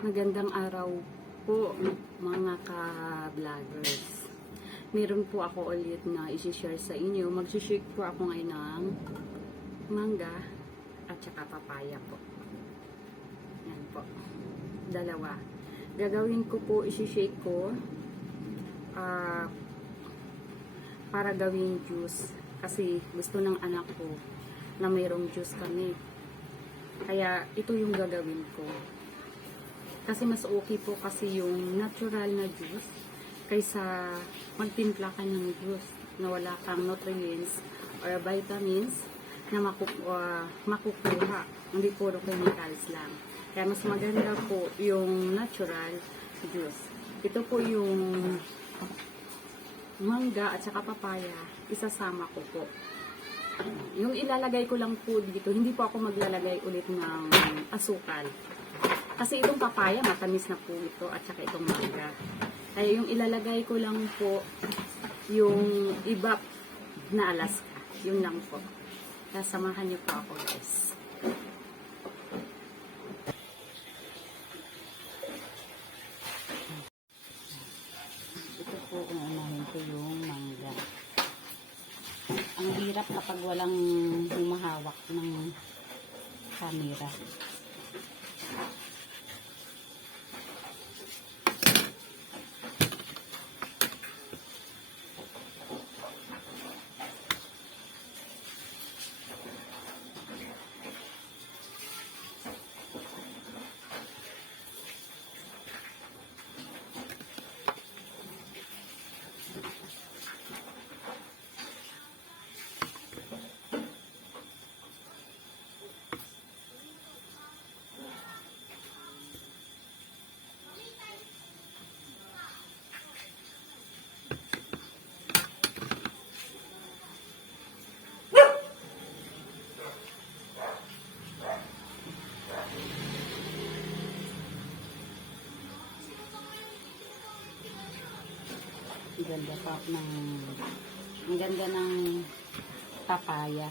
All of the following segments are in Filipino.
Magandang araw po mga ka-vloggers. Meron po ako ulit na isi-share sa inyo. Mag-shake po ako ngayon ng mangga at saka papaya po. Yan po. Dalawa. Gagawin ko po, isi-shake ko ah, para gawing juice. Kasi gusto ng anak ko na mayroong juice kami. Kaya ito yung gagawin ko. Kasi mas okay po kasi yung natural na juice kaysa magtimpla ka ng juice na wala kang nutrients or vitamins na maku uh, makukuha. Hindi puro chemicals lang. Kaya mas maganda po yung natural juice. Ito po yung mangga at saka papaya, isasama ko po. Yung ilalagay ko lang po dito, hindi po ako maglalagay ulit ng asukal. Kasi itong papaya, matamis na po ito at saka itong mangga. Kaya yung ilalagay ko lang po, yung iba na Alaska. Yun lang po. Kaya samahan niyo po ako guys. Ito po, uunahin ko yung mangga. Ang hirap kapag walang humahawak ng camera. Ganda pa ng ang ganda ng papaya.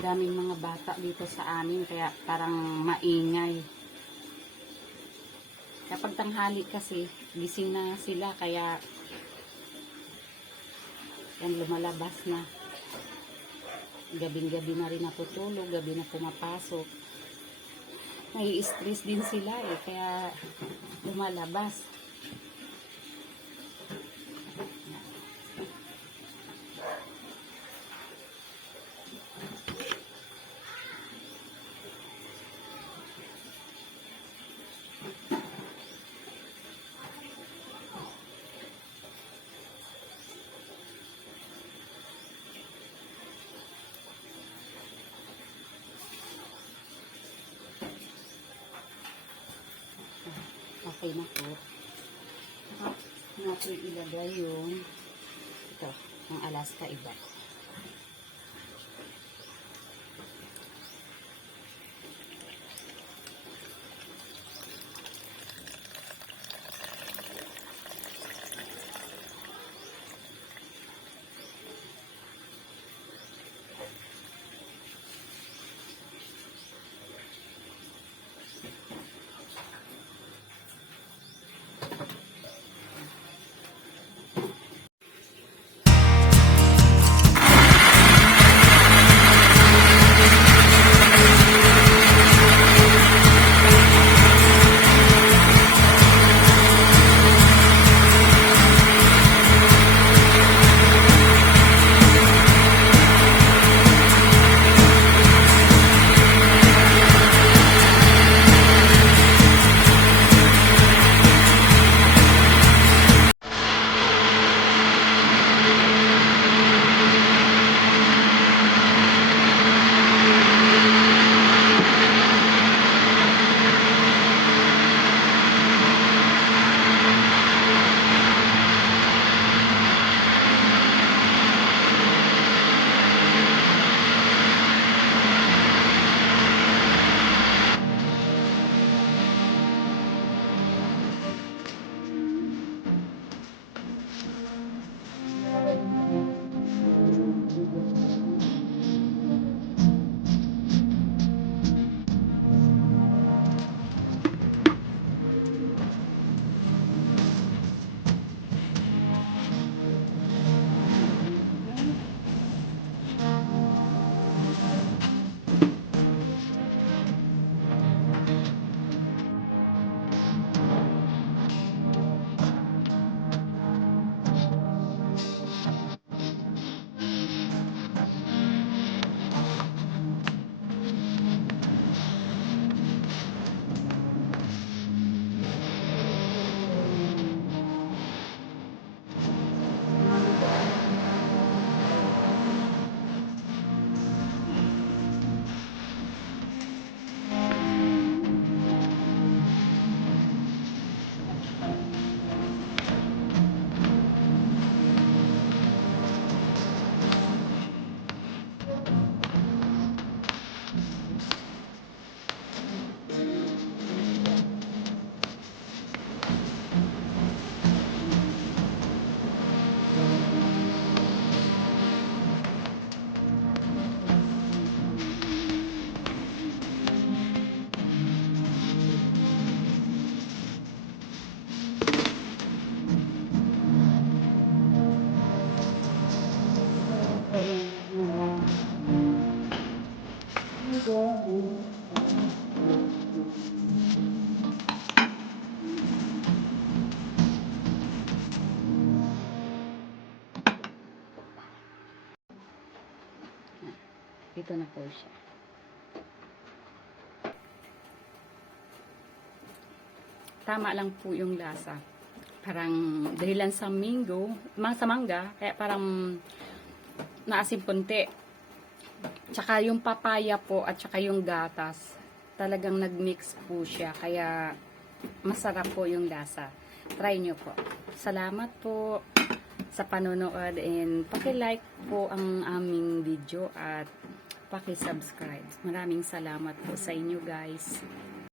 Daming mga bata dito sa amin kaya parang maingay. Kapag tanghali kasi, gising na sila kaya yan lumalabas na. Gabing-gabi na rin natutulog, gabi na pumapasok. May stress din sila eh, kaya lumalabas. Okay na po. Saka natin ilagay yung ito, ng Alaska iba. Ito na po siya. Tama lang po yung lasa. Parang dahilan sa mango, mang sa mangga, kaya parang naasim punti. Tsaka yung papaya po at tsaka yung gatas, talagang nagmix po siya. Kaya masarap po yung lasa. Try nyo po. Salamat po sa panonood and paki-like po ang aming video at paki-subscribe. Maraming salamat po sa inyo guys.